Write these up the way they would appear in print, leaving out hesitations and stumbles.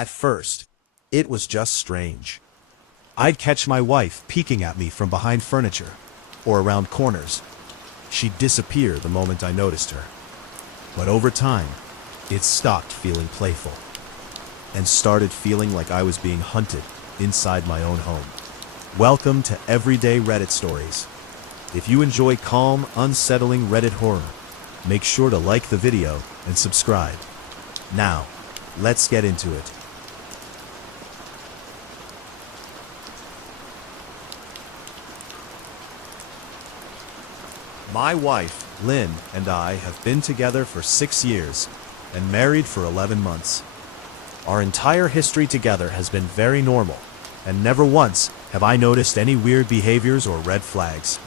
At first, it was just strange. I'd catch my wife peeking at me from behind furniture or around corners. She'd disappear the moment I noticed her. But over time, it stopped feeling playful and started feeling like I was being hunted inside my own home. Welcome to Everyday Reddit Stories. If you enjoy calm, unsettling Reddit horror, make sure to like the video and subscribe. Now, let's get into it. My wife, Lynn, and I have been together for 6 years and married for 11 months. Our entire history together has been very normal, and never once have I noticed any weird behaviors or red flags.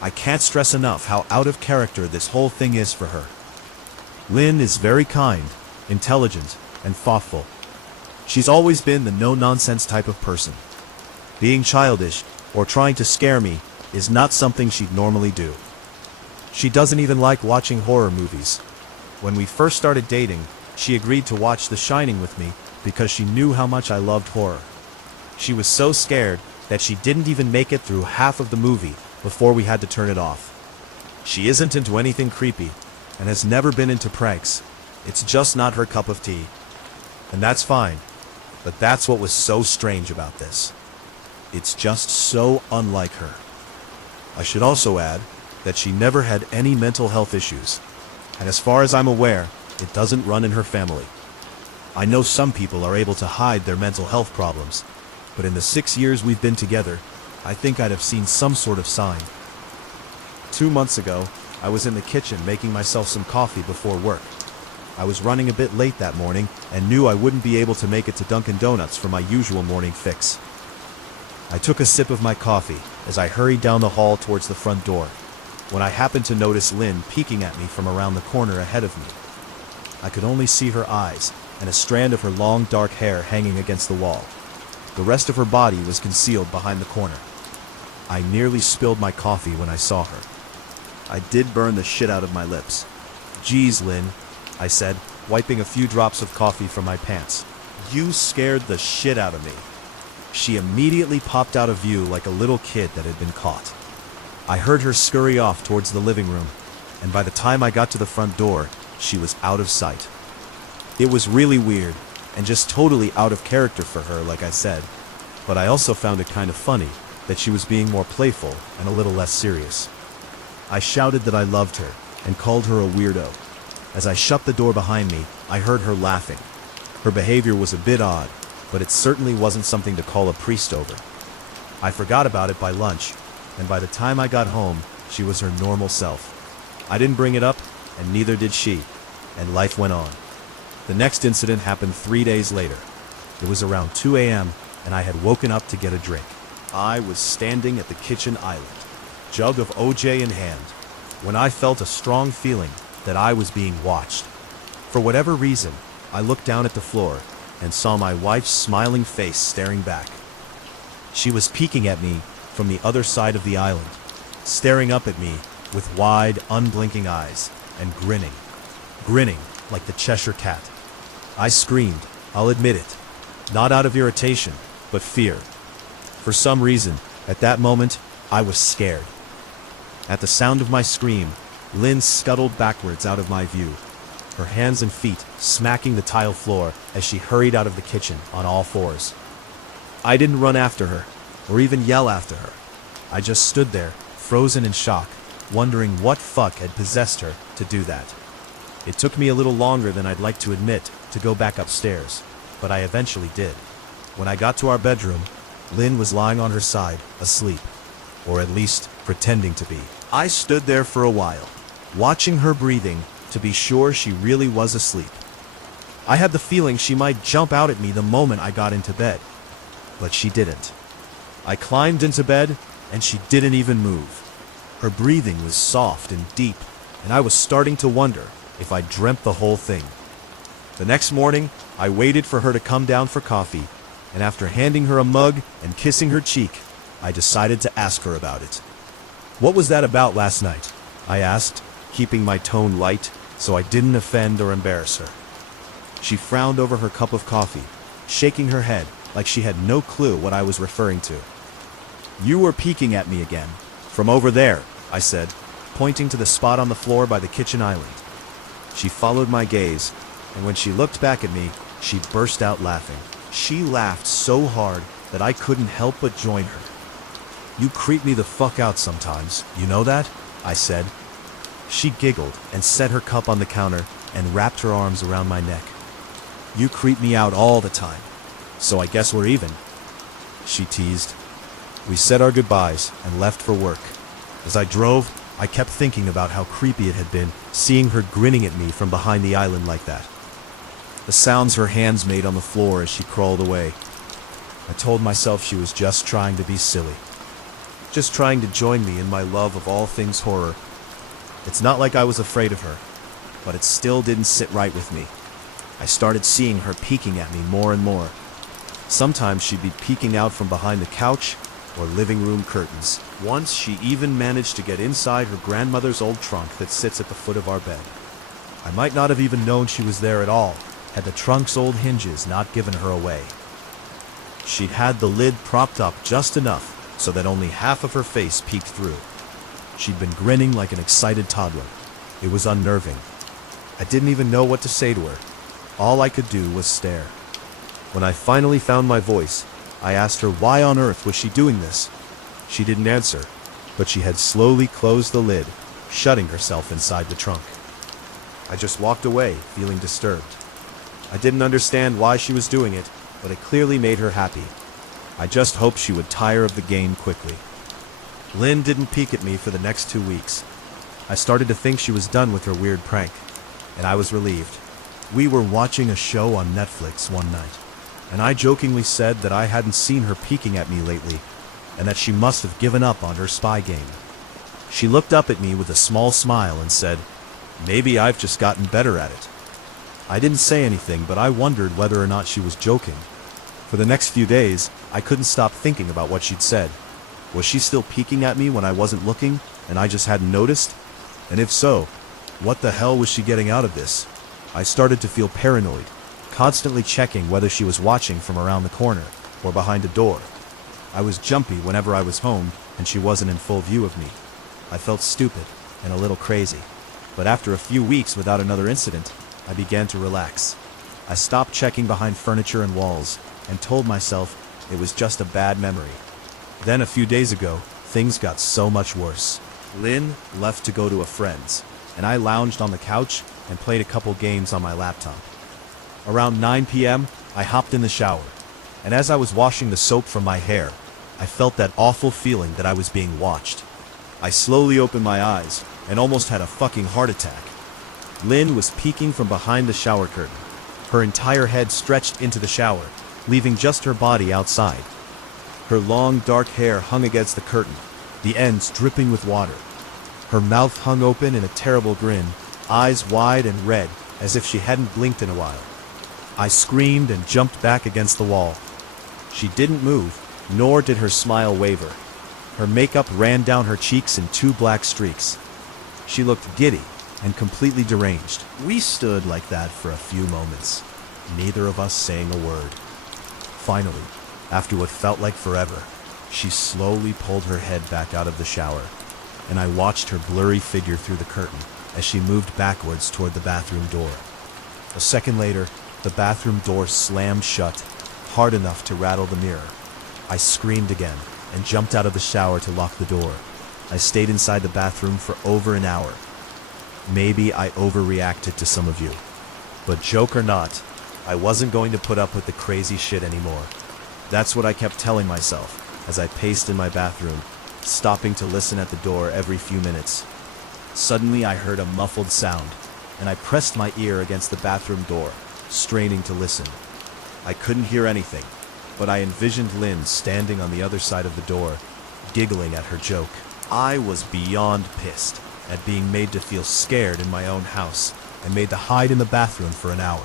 I can't stress enough how out of character this whole thing is for her. Lynn is very kind, intelligent, and thoughtful. She's always been the no-nonsense type of person. Being childish or trying to scare me is not something she'd normally do. She doesn't even like watching horror movies. When we first started dating, she agreed to watch The Shining with me because she knew how much I loved horror. She was so scared that she didn't even make it through half of the movie before we had to turn it off. She isn't into anything creepy and has never been into pranks. It's just not her cup of tea. And that's fine, but that's what was so strange about this. It's just so unlike her. I should also add that she never had any mental health issues, and as far as I'm aware, it doesn't run in her family. I know some people are able to hide their mental health problems, but in the 6 years we've been together, I think I'd have seen some sort of sign. 2 months ago, I was in the kitchen making myself some coffee before work. I was running a bit late that morning and knew I wouldn't be able to make it to Dunkin' Donuts for my usual morning fix. I took a sip of my coffee as I hurried down the hall towards the front door, when I happened to notice Lynn peeking at me from around the corner ahead of me. I could only see her eyes and a strand of her long dark hair hanging against the wall. The rest of her body was concealed behind the corner. I nearly spilled my coffee when I saw her. I did burn the shit out of my lips. "Geez, Lynn," I said, wiping a few drops of coffee from my pants. "You scared the shit out of me." She immediately popped out of view like a little kid that had been caught. I heard her scurry off towards the living room, and by the time I got to the front door, she was out of sight. It was really weird, and just totally out of character for her, like I said, but I also found it kind of funny that she was being more playful and a little less serious. I shouted that I loved her and called her a weirdo. As I shut the door behind me, I heard her laughing. Her behavior was a bit odd, but it certainly wasn't something to call a priest over. I forgot about it by lunch, and by the time I got home, she was her normal self. I didn't bring it up, and neither did she, and life went on. The next incident happened 3 days later. It was around 2 a.m., and I had woken up to get a drink. I was standing at the kitchen island, jug of OJ in hand, when I felt a strong feeling that I was being watched. For whatever reason, I looked down at the floor and saw my wife's smiling face staring back. She was peeking at me from the other side of the island, staring up at me with wide, unblinking eyes and grinning like the Cheshire Cat. I screamed, I'll admit it, not out of irritation, but fear. For some reason, at that moment, I was scared. At the sound of my scream, Lynn scuttled backwards out of my view, her hands and feet smacking the tile floor as she hurried out of the kitchen on all fours. I didn't run after her, or even yell after her. I just stood there, frozen in shock, wondering what fuck had possessed her to do that. It took me a little longer than I'd like to admit to go back upstairs, but I eventually did. When I got to our bedroom, Lynn was lying on her side, asleep, or at least pretending to be. I stood there for a while, watching her breathing to be sure she really was asleep. I had the feeling she might jump out at me the moment I got into bed, but she didn't. I climbed into bed, and she didn't even move. Her breathing was soft and deep, and I was starting to wonder if I dreamt the whole thing. The next morning, I waited for her to come down for coffee, and after handing her a mug and kissing her cheek, I decided to ask her about it. "What was that about last night?" I asked, keeping my tone light so I didn't offend or embarrass her. She frowned over her cup of coffee, shaking her head like she had no clue what I was referring to. "You were peeking at me again. From over there," I said, pointing to the spot on the floor by the kitchen island. She followed my gaze, and when she looked back at me, she burst out laughing. She laughed so hard that I couldn't help but join her. "You creep me the fuck out sometimes, you know that?" I said. She giggled and set her cup on the counter and wrapped her arms around my neck. "You creep me out all the time, so I guess we're even," she teased. We said our goodbyes and left for work. As I drove, I kept thinking about how creepy it had been seeing her grinning at me from behind the island like that. The sounds her hands made on the floor as she crawled away. I told myself she was just trying to be silly. Just trying to join me in my love of all things horror. It's not like I was afraid of her, but it still didn't sit right with me. I started seeing her peeking at me more and more. Sometimes she'd be peeking out from behind the couch or living room curtains. Once she even managed to get inside her grandmother's old trunk that sits at the foot of our bed. I might not have even known she was there at all, had the trunk's old hinges not given her away. She'd had the lid propped up just enough so that only half of her face peeked through. She'd been grinning like an excited toddler. It was unnerving. I didn't even know what to say to her. All I could do was stare. When I finally found my voice, I asked her why on earth was she doing this. She didn't answer, but she had slowly closed the lid, shutting herself inside the trunk. I just walked away, feeling disturbed. I didn't understand why she was doing it, but it clearly made her happy. I just hoped she would tire of the game quickly. Lynn didn't peek at me for the next 2 weeks. I started to think she was done with her weird prank, and I was relieved. We were watching a show on Netflix one night, and I jokingly said that I hadn't seen her peeking at me lately, and that she must have given up on her spy game. She looked up at me with a small smile and said, "Maybe I've just gotten better at it." I didn't say anything, but I wondered whether or not she was joking. For the next few days, I couldn't stop thinking about what she'd said. Was she still peeking at me when I wasn't looking, and I just hadn't noticed? And if so, what the hell was she getting out of this? I started to feel paranoid, constantly checking whether she was watching from around the corner or behind a door. I was jumpy whenever I was home and she wasn't in full view of me. I felt stupid and a little crazy. But after a few weeks without another incident, I began to relax. I stopped checking behind furniture and walls and told myself it was just a bad memory. Then a few days ago, things got so much worse. Lynn left to go to a friend's, and I lounged on the couch and played a couple games on my laptop. Around 9 p.m., I hopped in the shower, and as I was washing the soap from my hair, I felt that awful feeling that I was being watched. I slowly opened my eyes and almost had a fucking heart attack. Lynn was peeking from behind the shower curtain, her entire head stretched into the shower, leaving just her body outside. Her long, dark hair hung against the curtain, the ends dripping with water. Her mouth hung open in a terrible grin, eyes wide and red, as if she hadn't blinked in a while. I screamed and jumped back against the wall. She didn't move, nor did her smile waver. Her makeup ran down her cheeks in 2 black streaks. She looked giddy and completely deranged. We stood like that for a few moments, neither of us saying a word. Finally, after what felt like forever, she slowly pulled her head back out of the shower, and I watched her blurry figure through the curtain as she moved backwards toward the bathroom door. A second later, the bathroom door slammed shut, hard enough to rattle the mirror. I screamed again and jumped out of the shower to lock the door. I stayed inside the bathroom for over an hour. Maybe I overreacted to some of you, but joke or not, I wasn't going to put up with the crazy shit anymore. That's what I kept telling myself as I paced in my bathroom, stopping to listen at the door every few minutes. Suddenly I heard a muffled sound, and I pressed my ear against the bathroom door, straining to listen. I couldn't hear anything, but I envisioned Lynn standing on the other side of the door, giggling at her joke. I was beyond pissed at being made to feel scared in my own house and made to hide in the bathroom for an hour.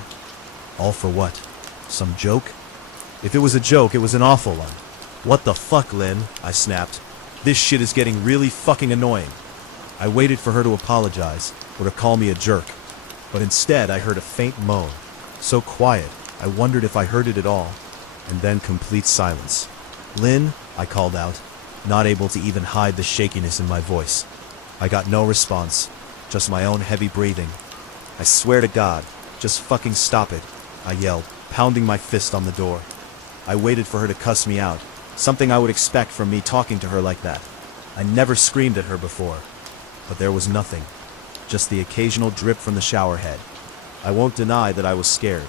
All for what? Some joke? If it was a joke, it was an awful one. "What the fuck, Lynn?" I snapped. "This shit is getting really fucking annoying." I waited for her to apologize or to call me a jerk, but instead I heard a faint moan, so quiet I wondered if I heard it at all, and then complete silence. "Lynn," I called out, not able to even hide the shakiness in my voice. I got no response, just my own heavy breathing. "I swear to God, just fucking stop it," I yelled, pounding my fist on the door. I waited for her to cuss me out, something I would expect from me talking to her like that. I never screamed at her before, but there was nothing, just the occasional drip from the shower head. I won't deny that I was scared,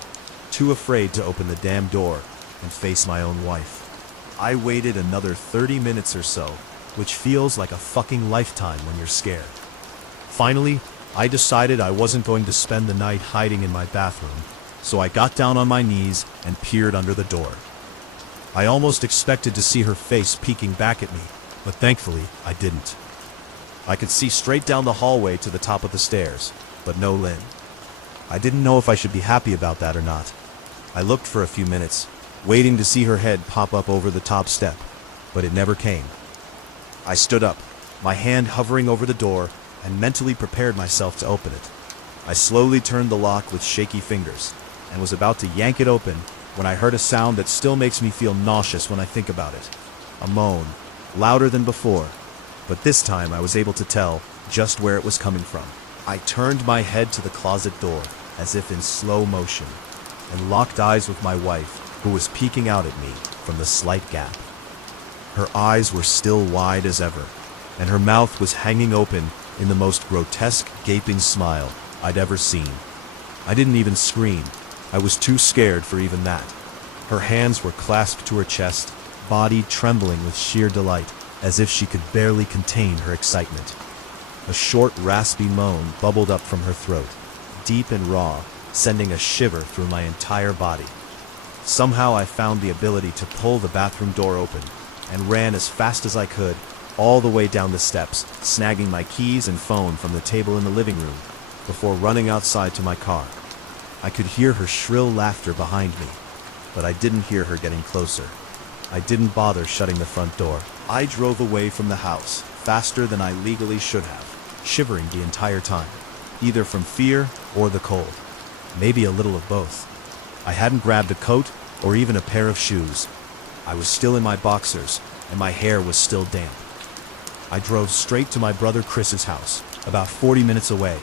too afraid to open the damn door and face my own wife. I waited another 30 minutes or so, which feels like a fucking lifetime when you're scared. Finally, I decided I wasn't going to spend the night hiding in my bathroom, so I got down on my knees and peered under the door. I almost expected to see her face peeking back at me, but thankfully I didn't. I could see straight down the hallway to the top of the stairs, but no Lynn. I didn't know if I should be happy about that or not. I looked for a few minutes, waiting to see her head pop up over the top step, but it never came. I stood up, my hand hovering over the door, and mentally prepared myself to open it. I slowly turned the lock with shaky fingers, and was about to yank it open when I heard a sound that still makes me feel nauseous when I think about it. A moan, louder than before, but this time I was able to tell just where it was coming from. I turned my head to the closet door, as if in slow motion, and locked eyes with my wife, who was peeking out at me from the slight gap. Her eyes were still wide as ever, and her mouth was hanging open in the most grotesque gaping smile I'd ever seen. I didn't even scream. I was too scared for even that. Her hands were clasped to her chest, body trembling with sheer delight, as if she could barely contain her excitement. A short, raspy moan bubbled up from her throat, deep and raw, sending a shiver through my entire body. Somehow I found the ability to pull the bathroom door open, and ran as fast as I could, all the way down the steps, snagging my keys and phone from the table in the living room, before running outside to my car. I could hear her shrill laughter behind me, but I didn't hear her getting closer. I didn't bother shutting the front door. I drove away from the house, faster than I legally should have, shivering the entire time, either from fear or the cold. Maybe a little of both. I hadn't grabbed a coat or even a pair of shoes. I was still in my boxers, and my hair was still damp. I drove straight to my brother Chris's house, about 40 minutes away,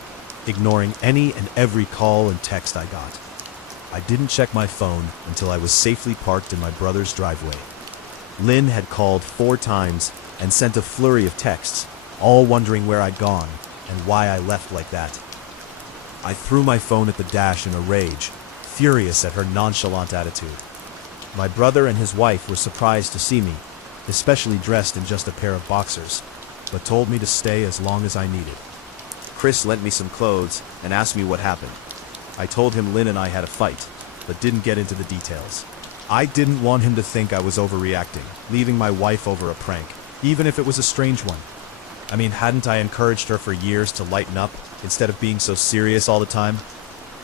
ignoring any and every call and text I got. I didn't check my phone until I was safely parked in my brother's driveway. Lynn had called 4 times and sent a flurry of texts, all wondering where I'd gone and why I left like that. I threw my phone at the dash in a rage, furious at her nonchalant attitude. My brother and his wife were surprised to see me, especially dressed in just a pair of boxers, but told me to stay as long as I needed. Chris lent me some clothes and asked me what happened. I told him Lynn and I had a fight, but didn't get into the details. I didn't want him to think I was overreacting, leaving my wife over a prank, even if it was a strange one. I mean, hadn't I encouraged her for years to lighten up instead of being so serious all the time?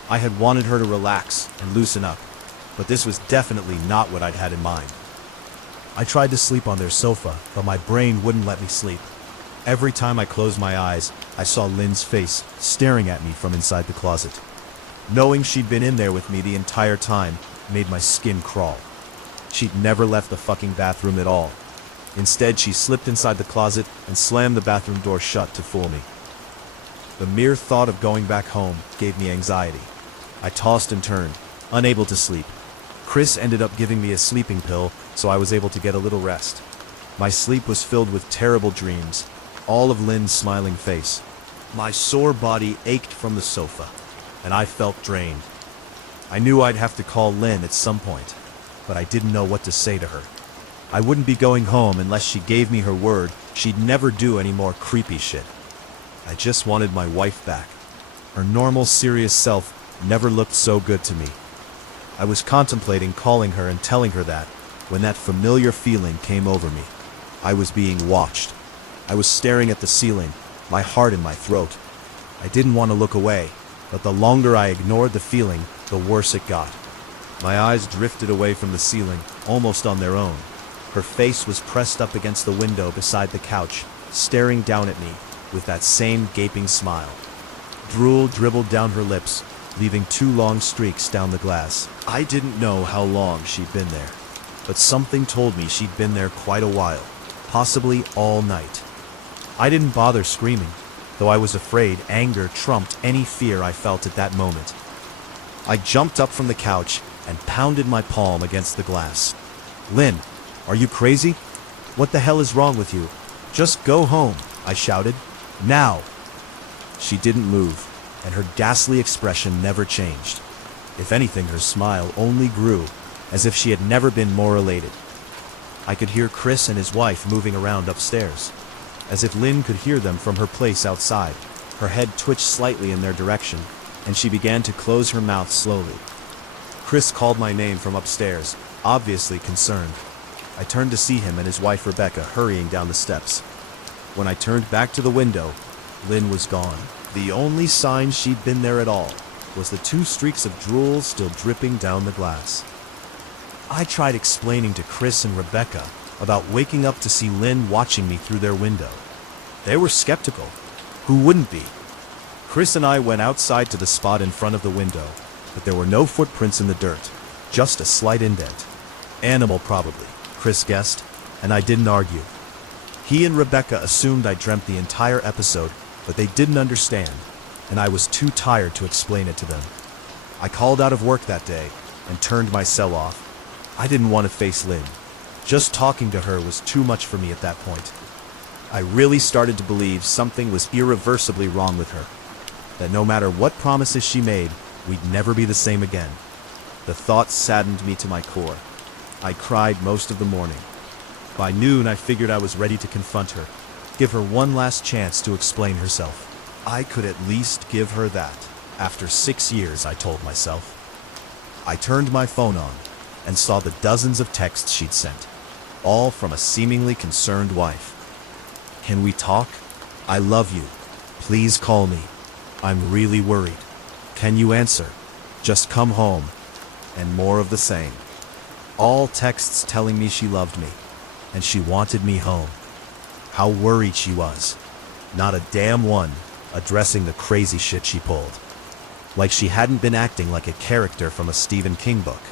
I had wanted her to relax and loosen up, but this was definitely not what I'd had in mind. I tried to sleep on their sofa, but my brain wouldn't let me sleep. Every time I closed my eyes, I saw Lynn's face staring at me from inside the closet. Knowing she'd been in there with me the entire time made my skin crawl. She'd never left the fucking bathroom at all. Instead, she slipped inside the closet and slammed the bathroom door shut to fool me. The mere thought of going back home gave me anxiety. I tossed and turned, unable to sleep. Chris ended up giving me a sleeping pill, so I was able to get a little rest. My sleep was filled with terrible dreams, all of Lynn's smiling face. My sore body ached from the sofa, and I felt drained. I knew I'd have to call Lynn at some point, but I didn't know what to say to her. I wouldn't be going home unless she gave me her word she'd never do any more creepy shit. I just wanted my wife back. Her normal, serious self never looked so good to me. I was contemplating calling her and telling her that when that familiar feeling came over me. I was being watched. I was staring at the ceiling, my heart in my throat. I didn't want to look away, but the longer I ignored the feeling, the worse it got. My eyes drifted away from the ceiling, almost on their own. Her face was pressed up against the window beside the couch, staring down at me with that same gaping smile. Drool dribbled down her lips, leaving 2 long streaks down the glass. I didn't know how long she'd been there, but something told me she'd been there quite a while, possibly all night. I didn't bother screaming, though I was afraid anger trumped any fear I felt at that moment. I jumped up from the couch and pounded my palm against the glass. "Lynn, are you crazy? What the hell is wrong with you? Just go home," I shouted. "Now!" She didn't move, and her ghastly expression never changed. If anything, her smile only grew, as if she had never been more elated. I could hear Chris and his wife moving around upstairs, as if Lynn could hear them from her place outside. Her head twitched slightly in their direction, and she began to close her mouth slowly. Chris called my name from upstairs, obviously concerned. I turned to see him and his wife Rebecca hurrying down the steps. When I turned back to the window, Lynn was gone. The only sign she'd been there at all was the 2 streaks of drool still dripping down the glass. I tried explaining to Chris and Rebecca about waking up to see Lynn watching me through their window. They were skeptical. Who wouldn't be? Chris and I went outside to the spot in front of the window, but there were no footprints in the dirt, just a slight indent. Animal probably, Chris guessed, and I didn't argue. He and Rebecca assumed I dreamt the entire episode, but they didn't understand, and I was too tired to explain it to them. I called out of work that day and turned my cell off. I didn't want to face Lynn. Just talking to her was too much for me at that point. I really started to believe something was irreversibly wrong with her, that no matter what promises she made, we'd never be the same again. The thought saddened me to my core. I cried most of the morning. By noon, I figured I was ready to confront her, give her one last chance to explain herself. I could at least give her that. After 6 years, I told myself. I turned my phone on and saw the dozens of texts she'd sent, all from a seemingly concerned wife. "Can we talk? I love you. Please call me. I'm really worried. Can you answer? Just come home." And more of the same. All texts telling me she loved me, and she wanted me home. How worried she was. Not a damn one addressing the crazy shit she pulled. Like she hadn't been acting like a character from a Stephen King book.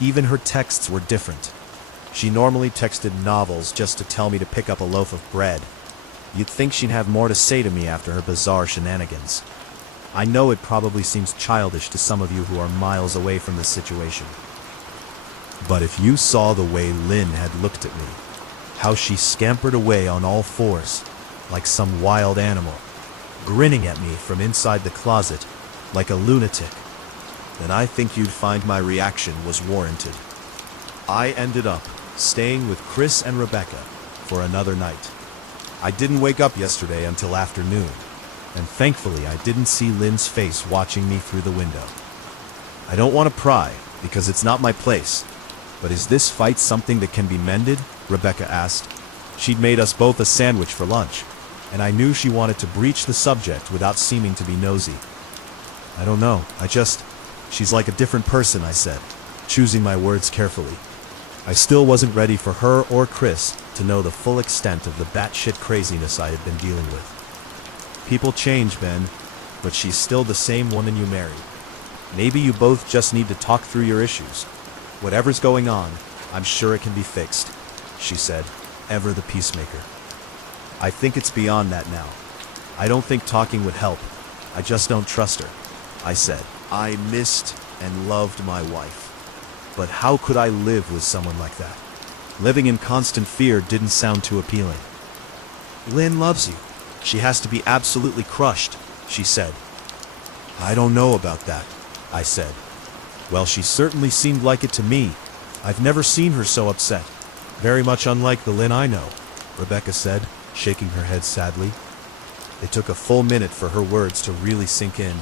Even her texts were different. She normally texted novels just to tell me to pick up a loaf of bread. You'd think she'd have more to say to me after her bizarre shenanigans. I know it probably seems childish to some of you who are miles away from this situation. But if you saw the way Lynn had looked at me, how she scampered away on all fours, like some wild animal, grinning at me from inside the closet, like a lunatic, then I think you'd find my reaction was warranted. I ended up staying with Chris and Rebecca for another night. I didn't wake up yesterday until afternoon, and thankfully I didn't see Lynn's face watching me through the window. I don't want to pry, because it's not my place, but is this fight something that can be mended? Rebecca asked. She'd made us both a sandwich for lunch, and I knew she wanted to breach the subject without seeming to be nosy. I don't know, she's like a different person, I said, choosing my words carefully. I still wasn't ready for her or Chris to know the full extent of the batshit craziness I had been dealing with. People change, Ben, but she's still the same woman you married. Maybe you both just need to talk through your issues. Whatever's going on, I'm sure it can be fixed, she said, ever the peacemaker. I think it's beyond that now. I don't think talking would help. I just don't trust her, I said. I missed and loved my wife. But how could I live with someone like that? Living in constant fear didn't sound too appealing. Lynn loves you. She has to be absolutely crushed, she said. I don't know about that, I said. Well, she certainly seemed like it to me. I've never seen her so upset. Very much unlike the Lynn I know, Rebecca said, shaking her head sadly. It took a full minute for her words to really sink in,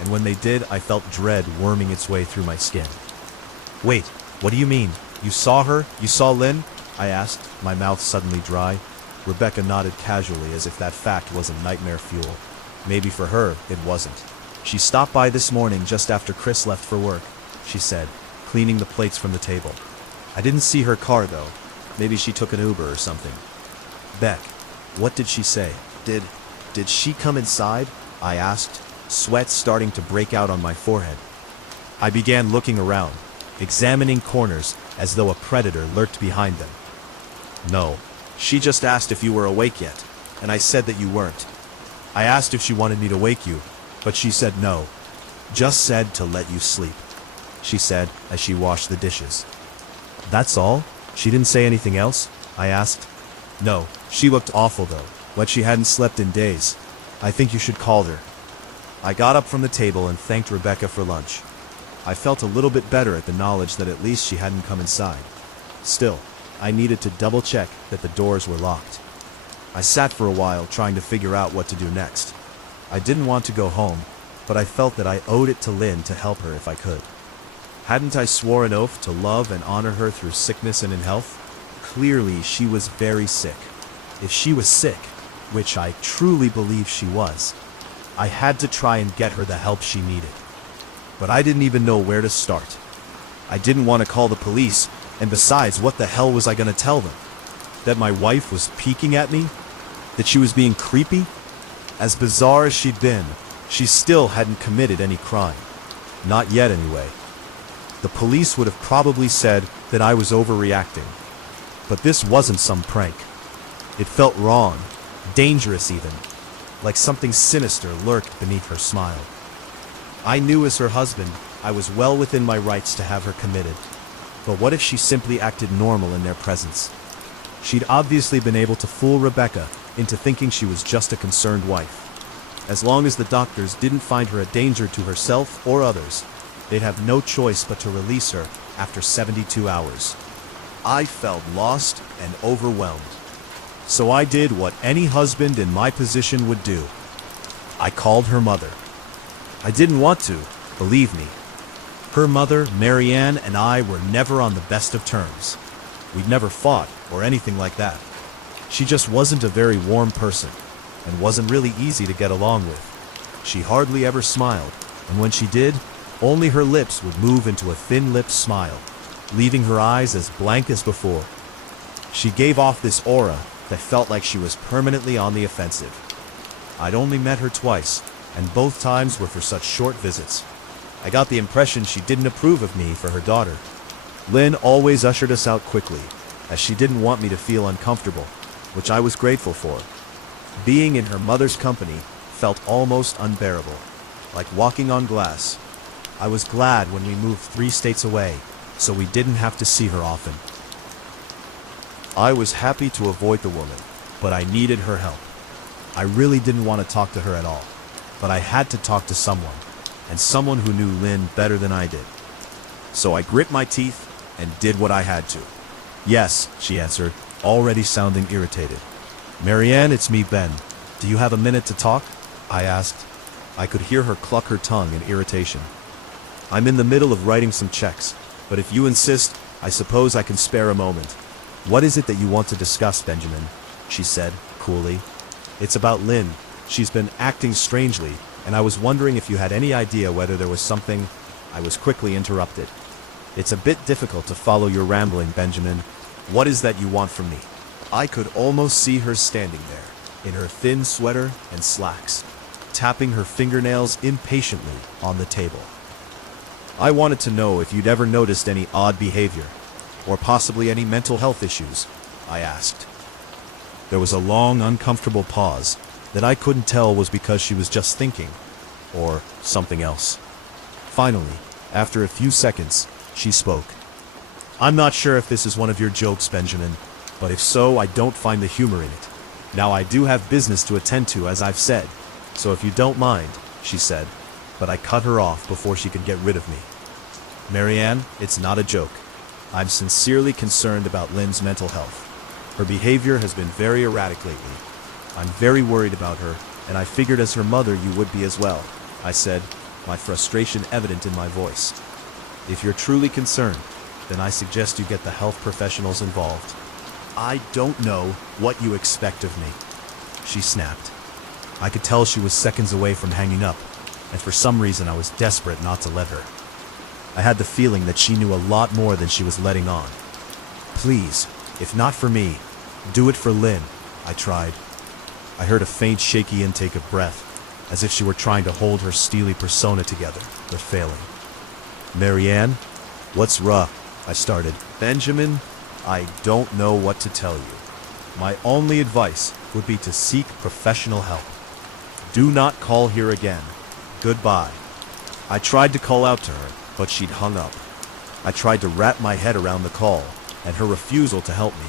and when they did, I felt dread worming its way through my skin. Wait, what do you mean? You saw her? You saw Lynn? I asked, my mouth suddenly dry. Rebecca nodded casually as if that fact wasn't nightmare fuel. Maybe for her, it wasn't. She stopped by this morning just after Chris left for work, she said, cleaning the plates from the table. I didn't see her car, though. Maybe she took an Uber or something. Beck, what did she say? Did she come inside? I asked, sweat starting to break out on my forehead. I began looking around, examining corners as though a predator lurked behind them. No, she just asked if you were awake yet, and I said that you weren't. I asked if she wanted me to wake you, but she said no. Just said to let you sleep, she said as she washed the dishes. That's all? She didn't say anything else? I asked. No, she looked awful though, like she hadn't slept in days. I think you should call her. I got up from the table and thanked Rebecca for lunch. I felt a little bit better at the knowledge that at least she hadn't come inside. Still, I needed to double check that the doors were locked. I sat for a while trying to figure out what to do next. I didn't want to go home, but I felt that I owed it to Lynn to help her if I could. Hadn't I swore an oath to love and honor her through sickness and in health? Clearly, she was very sick. If she was sick, which I truly believe she was, I had to try and get her the help she needed. But I didn't even know where to start. I didn't want to call the police, and besides, what the hell was I going to tell them? That my wife was peeking at me? That she was being creepy? As bizarre as she'd been, she still hadn't committed any crime. Not yet, anyway. The police would have probably said that I was overreacting. But this wasn't some prank. It felt wrong, dangerous even, like something sinister lurked beneath her smile. I knew as her husband, I was well within my rights to have her committed. But what if she simply acted normal in their presence? She'd obviously been able to fool Rebecca into thinking she was just a concerned wife. As long as the doctors didn't find her a danger to herself or others, they'd have no choice but to release her after 72 hours. I felt lost and overwhelmed. So I did what any husband in my position would do. I called her mother. I didn't want to, believe me. Her mother, Marianne, and I were never on the best of terms. We'd never fought or anything like that. She just wasn't a very warm person and wasn't really easy to get along with. She hardly ever smiled, and when she did, only her lips would move into a thin-lipped smile, leaving her eyes as blank as before. She gave off this aura that felt like she was permanently on the offensive. I'd only met her twice, and both times were for such short visits. I got the impression she didn't approve of me for her daughter. Lynn always ushered us out quickly, as she didn't want me to feel uncomfortable, which I was grateful for. Being in her mother's company felt almost unbearable, like walking on glass. I was glad when we moved 3 states away, so we didn't have to see her often. I was happy to avoid the woman, but I needed her help. I really didn't want to talk to her at all, but I had to talk to someone, and someone who knew Lynn better than I did. So I grit my teeth and did what I had to. Yes, she answered, already sounding irritated. Marianne, it's me, Ben. Do you have a minute to talk? I asked. I could hear her cluck her tongue in irritation. I'm in the middle of writing some checks, but if you insist, I suppose I can spare a moment. What is it that you want to discuss, Benjamin? She said, coolly. It's about Lynn. She's been acting strangely, and I was wondering if you had any idea whether there was something. I was quickly interrupted. It's a bit difficult to follow your rambling, Benjamin. What is that you want from me? I could almost see her standing there, in her thin sweater and slacks, tapping her fingernails impatiently on the table. I wanted to know if you'd ever noticed any odd behavior, or possibly any mental health issues, I asked. There was a long, uncomfortable pause that I couldn't tell was because she was just thinking, or something else. Finally, after a few seconds, she spoke. I'm not sure if this is one of your jokes, Benjamin, but if so, I don't find the humor in it. Now, I do have business to attend to, as I've said, so if you don't mind, she said, but I cut her off before she could get rid of me. Marianne, it's not a joke. I'm sincerely concerned about Lynn's mental health. Her behavior has been very erratic lately. I'm very worried about her, and I figured as her mother you would be as well, I said, my frustration evident in my voice. If you're truly concerned, then I suggest you get the health professionals involved. I don't know what you expect of me, she snapped. I could tell she was seconds away from hanging up, and for some reason I was desperate not to let her. I had the feeling that she knew a lot more than she was letting on. Please, if not for me, do it for Lynn, I tried. I heard a faint, shaky intake of breath, as if she were trying to hold her steely persona together, but failing. "Marianne, what's rough?" I started. "Benjamin, I don't know what to tell you. My only advice would be to seek professional help. Do not call here again. Goodbye." I tried to call out to her, but she'd hung up. I tried to wrap my head around the call and her refusal to help me.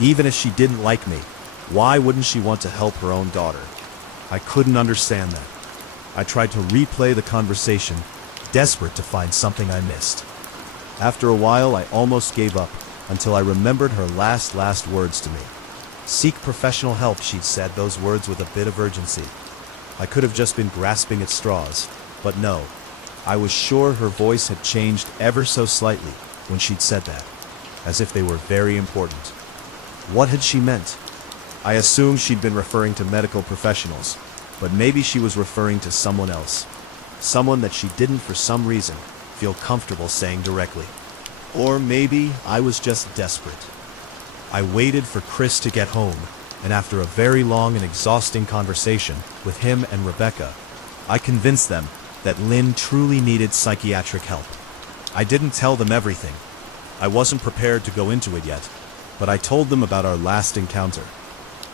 Even if she didn't like me, why wouldn't she want to help her own daughter? I couldn't understand that. I tried to replay the conversation, desperate to find something I missed. After a while, I almost gave up until I remembered her last words to me. "Seek professional help," she'd said those words with a bit of urgency. I could have just been grasping at straws, but no. I was sure her voice had changed ever so slightly when she'd said that, as if they were very important. What had she meant? I assumed she'd been referring to medical professionals, but maybe she was referring to someone else. Someone that she didn't, for some reason, feel comfortable saying directly. Or maybe I was just desperate. I waited for Chris to get home, and after a very long and exhausting conversation with him and Rebecca, I convinced them that Lynn truly needed psychiatric help. I didn't tell them everything. I wasn't prepared to go into it yet, but I told them about our last encounter,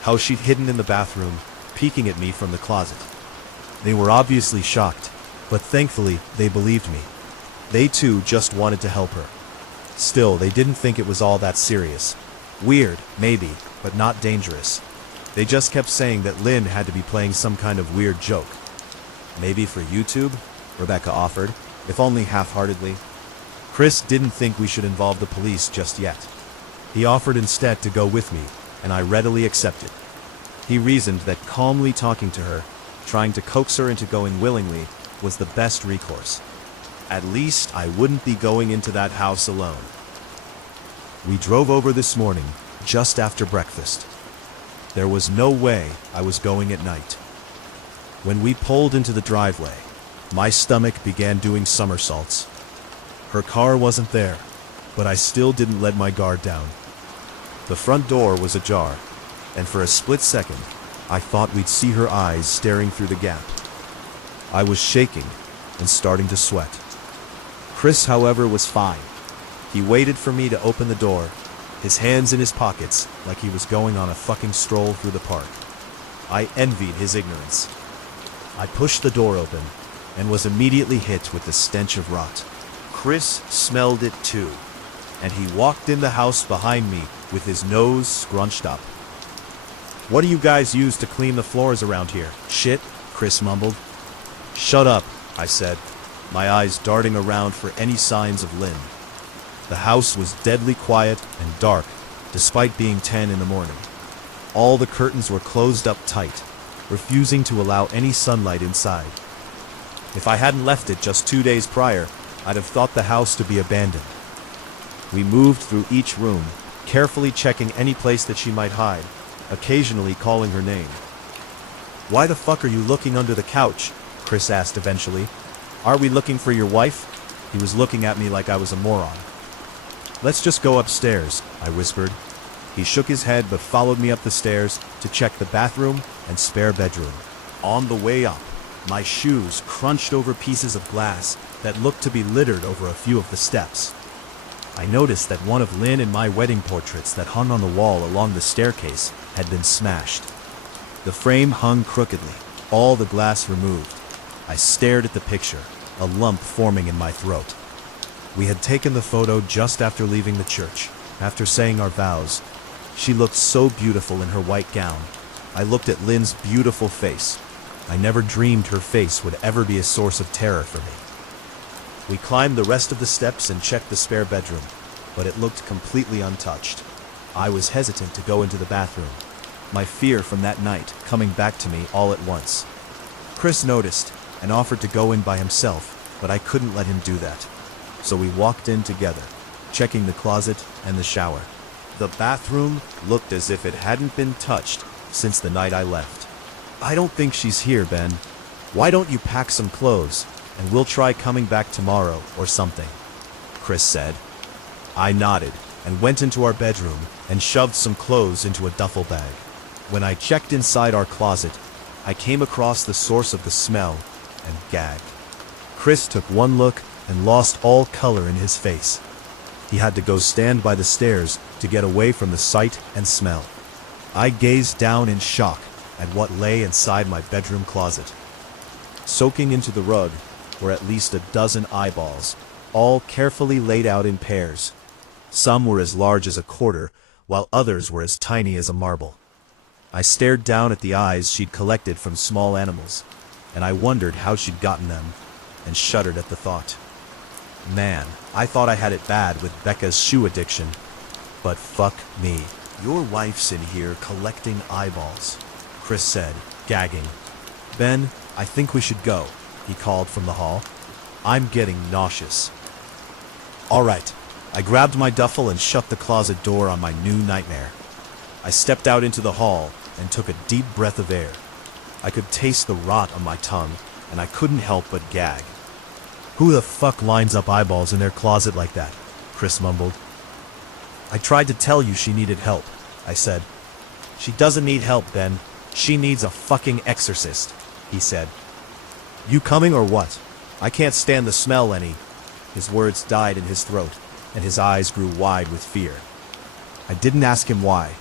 how she'd hidden in the bathroom, peeking at me from the closet. They were obviously shocked, but thankfully they believed me. They too just wanted to help her. Still, they didn't think it was all that serious. Weird, maybe, but not dangerous. They just kept saying that Lynn had to be playing some kind of weird joke. "Maybe for YouTube?" Rebecca offered, if only half-heartedly. Chris didn't think we should involve the police just yet. He offered instead to go with me, and I readily accepted. He reasoned that calmly talking to her, trying to coax her into going willingly, was the best recourse. At least I wouldn't be going into that house alone. We drove over this morning, just after breakfast. There was no way I was going at night. When we pulled into the driveway, my stomach began doing somersaults. Her car wasn't there, but I still didn't let my guard down. The front door was ajar, and for a split second, I thought we'd see her eyes staring through the gap. I was shaking and starting to sweat. Chris, however, was fine. He waited for me to open the door, his hands in his pockets like he was going on a fucking stroll through the park. I envied his ignorance. I pushed the door open and was immediately hit with the stench of rot. Chris smelled it too, and he walked in the house behind me with his nose scrunched up. "What do you guys use to clean the floors around here?" "Shit," Chris mumbled. "Shut up," I said, my eyes darting around for any signs of Lynn. The house was deadly quiet and dark, despite being 10 in the morning. All the curtains were closed up tight, refusing to allow any sunlight inside. If I hadn't left it just 2 days prior, I'd have thought the house to be abandoned. We moved through each room, carefully checking any place that she might hide, occasionally calling her name. "Why the fuck are you looking under the couch?" Chris asked eventually. "Are we looking for your wife?" He was looking at me like I was a moron. "Let's just go upstairs," I whispered. He shook his head but followed me up the stairs to check the bathroom and spare bedroom. On the way up, my shoes crunched over pieces of glass that looked to be littered over a few of the steps. I noticed that one of Lynn and my wedding portraits that hung on the wall along the staircase had been smashed. The frame hung crookedly, all the glass removed. I stared at the picture, a lump forming in my throat. We had taken the photo just after leaving the church, after saying our vows. She looked so beautiful in her white gown. I looked at Lynn's beautiful face. I never dreamed her face would ever be a source of terror for me. We climbed the rest of the steps and checked the spare bedroom, but it looked completely untouched. I was hesitant to go into the bathroom, my fear from that night coming back to me all at once. Chris noticed and offered to go in by himself, but I couldn't let him do that. So we walked in together, checking the closet and the shower. The bathroom looked as if it hadn't been touched since the night I left. "I don't think she's here, Ben. Why don't you pack some clothes, and we'll try coming back tomorrow or something," Chris said. I nodded and went into our bedroom and shoved some clothes into a duffel bag. When I checked inside our closet, I came across the source of the smell and gagged. Chris took one look and lost all color in his face. He had to go stand by the stairs to get away from the sight and smell. I gazed down in shock at what lay inside my bedroom closet. Soaking into the rug were at least a dozen eyeballs, all carefully laid out in pairs. Some were as large as a quarter, while others were as tiny as a marble. I stared down at the eyes she'd collected from small animals, and I wondered how she'd gotten them, and shuddered at the thought. Man, I thought I had it bad with Becca's shoe addiction. But fuck me. Your wife's in here collecting eyeballs, Chris said, gagging. Ben, I think we should go, he called from the hall. I'm getting nauseous. All right. I grabbed my duffel and shut the closet door on my new nightmare. I stepped out into the hall and took a deep breath of air. I could taste the rot on my tongue, and I couldn't help but gag. Who the fuck lines up eyeballs in their closet like that? Chris mumbled. I tried to tell you she needed help, I said. She doesn't need help, Ben. She needs a fucking exorcist, he said. You coming or what? I can't stand the smell any. His words died in his throat, and his eyes grew wide with fear. I didn't ask him why.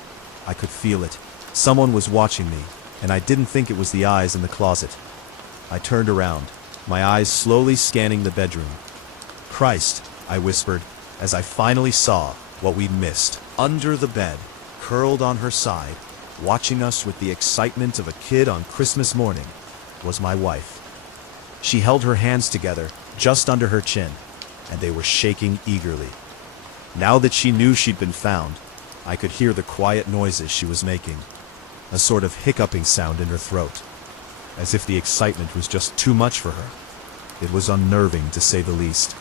I could feel it. Someone was watching me, and I didn't think it was the eyes in the closet. I turned around, my eyes slowly scanning the bedroom. Christ, I whispered, as I finally saw what we'd missed. Under the bed, curled on her side, watching us with the excitement of a kid on Christmas morning, was my wife. She held her hands together just under her chin, and they were shaking eagerly. Now that she knew she'd been found, I could hear the quiet noises she was making, a sort of hiccuping sound in her throat, as if the excitement was just too much for her. It was unnerving, to say the least.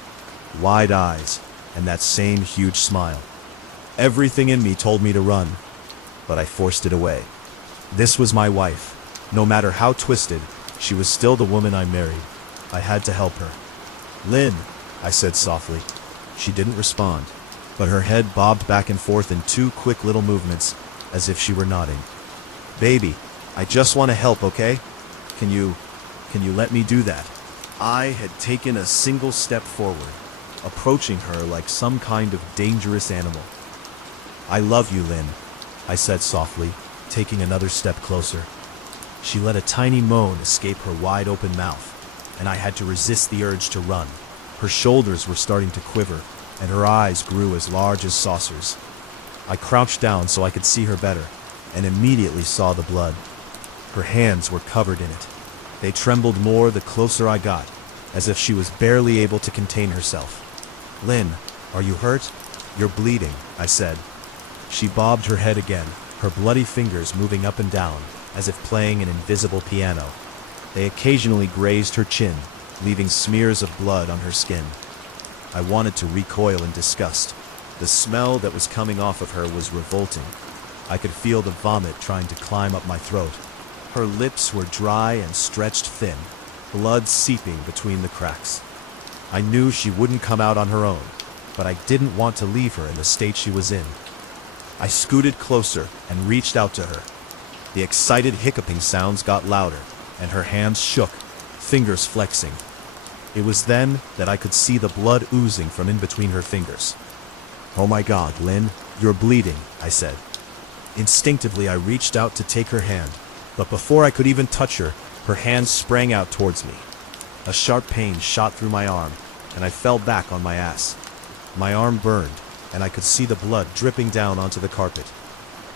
Wide eyes, and that same huge smile. Everything in me told me to run, but I forced it away. This was my wife. No matter how twisted, she was still the woman I married. I had to help her. Lynn, I said softly. She didn't respond, but her head bobbed back and forth in two quick little movements, as if she were nodding. Baby, I just want to help, okay? Can you let me do that? I had taken a single step forward, approaching her like some kind of dangerous animal. I love you, Lynn, I said softly, taking another step closer. She let a tiny moan escape her wide-open mouth, and I had to resist the urge to run. Her shoulders were starting to quiver, and her eyes grew as large as saucers. I crouched down so I could see her better, and immediately saw the blood. Her hands were covered in it. They trembled more the closer I got, as if she was barely able to contain herself. Lynn, are you hurt? You're bleeding, I said. She bobbed her head again, her bloody fingers moving up and down, as if playing an invisible piano. They occasionally grazed her chin, leaving smears of blood on her skin. I wanted to recoil in disgust. The smell that was coming off of her was revolting. I could feel the vomit trying to climb up my throat. Her lips were dry and stretched thin, blood seeping between the cracks. I knew she wouldn't come out on her own, but I didn't want to leave her in the state she was in. I scooted closer and reached out to her. The excited hiccuping sounds got louder, and her hands shook, fingers flexing. It was then that I could see the blood oozing from in between her fingers. Oh my God, Lynn, you're bleeding, I said. Instinctively, I reached out to take her hand, but before I could even touch her, her hand sprang out towards me. A sharp pain shot through my arm, and I fell back on my ass. My arm burned, and I could see the blood dripping down onto the carpet.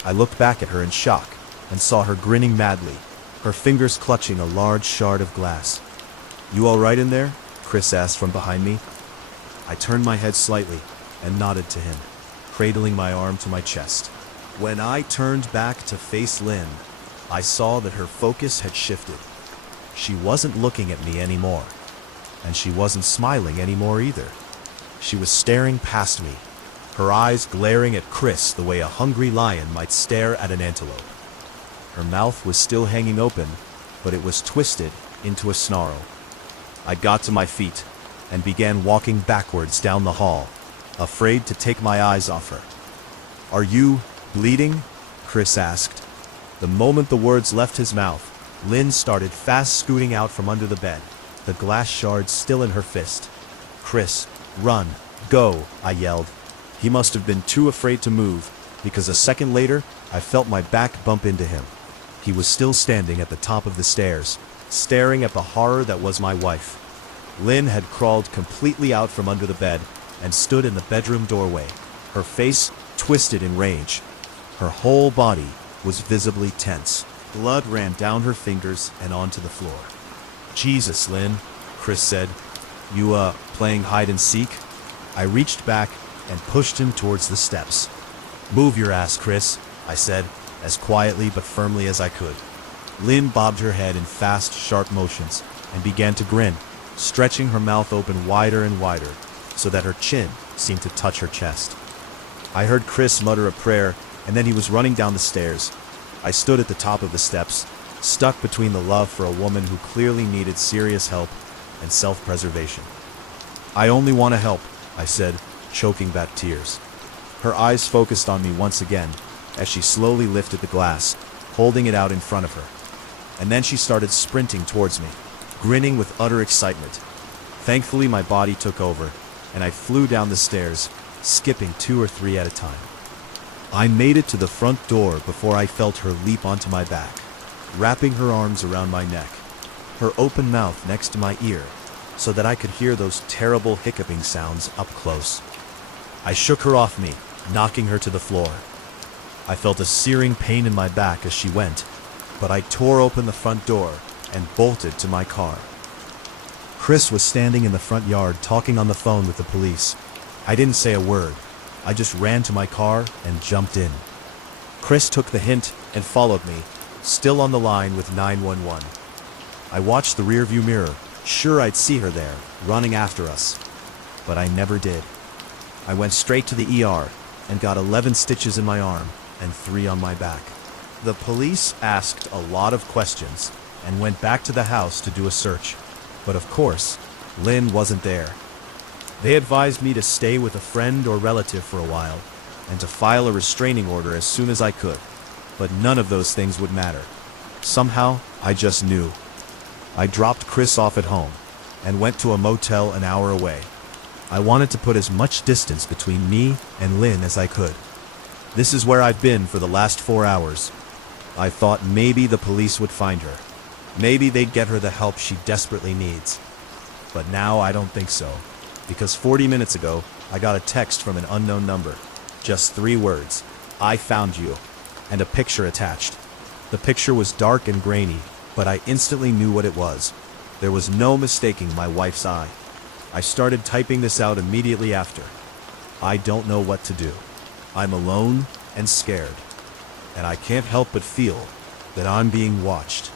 I looked back at her in shock, and saw her grinning madly, her fingers clutching a large shard of glass. You all right in there? Chris asked from behind me. I turned my head slightly and nodded to him, cradling my arm to my chest. When I turned back to face Lynn, I saw that her focus had shifted. She wasn't looking at me anymore, and she wasn't smiling anymore either. She was staring past me, her eyes glaring at Chris the way a hungry lion might stare at an antelope. Her mouth was still hanging open, but it was twisted into a snarl. I got to my feet and began walking backwards down the hall, afraid to take my eyes off her. Are you bleeding? Chris asked. The moment the words left his mouth, Lynn started fast scooting out from under the bed, the glass shards still in her fist. "Chris, run, go," I yelled. He must have been too afraid to move, because a second later, I felt my back bump into him. He was still standing at the top of the stairs, staring at the horror that was my wife. Lynn had crawled completely out from under the bed and stood in the bedroom doorway, her face twisted in rage. Her whole body was visibly tense. Blood ran down her fingers and onto the floor. "Jesus, Lynn," Chris said. "You, playing hide and seek?" I reached back and pushed him towards the steps. "Move your ass, Chris," I said, as quietly but firmly as I could. Lynn bobbed her head in fast, sharp motions and began to grin, stretching her mouth open wider and wider so that her chin seemed to touch her chest. I heard Chris mutter a prayer, and then he was running down the stairs. I stood at the top of the steps, stuck between the love for a woman who clearly needed serious help and self-preservation. "I only want to help," I said, choking back tears. Her eyes focused on me once again as she slowly lifted the glass, holding it out in front of her. And then she started sprinting towards me, grinning with utter excitement. Thankfully, my body took over, and I flew down the stairs, skipping 2 or 3 at a time. I made it to the front door before I felt her leap onto my back, wrapping her arms around my neck, her open mouth next to my ear, so that I could hear those terrible hiccuping sounds up close. I shook her off me, knocking her to the floor. I felt a searing pain in my back as she went, but I tore open the front door and bolted to my car. Chris was standing in the front yard talking on the phone with the police. I didn't say a word. I just ran to my car and jumped in. Chris took the hint and followed me, still on the line with 911. I watched the rearview mirror, sure I'd see her there, running after us. But I never did. I went straight to the ER and got 11 stitches in my arm and 3 on my back. The police asked a lot of questions and went back to the house to do a search. But of course, Lynn wasn't there. They advised me to stay with a friend or relative for a while and to file a restraining order as soon as I could. But none of those things would matter. Somehow, I just knew. I dropped Chris off at home and went to a motel an hour away. I wanted to put as much distance between me and Lynn as I could. This is where I've been for the last 4 hours. I thought maybe the police would find her. Maybe they'd get her the help she desperately needs. But now I don't think so. Because 40 minutes ago, I got a text from an unknown number. Just 3 words, "I found you," and a picture attached. The picture was dark and grainy, but I instantly knew what it was. There was no mistaking my wife's eye. I started typing this out immediately after. I don't know what to do. I'm alone and scared, and I can't help but feel that I'm being watched.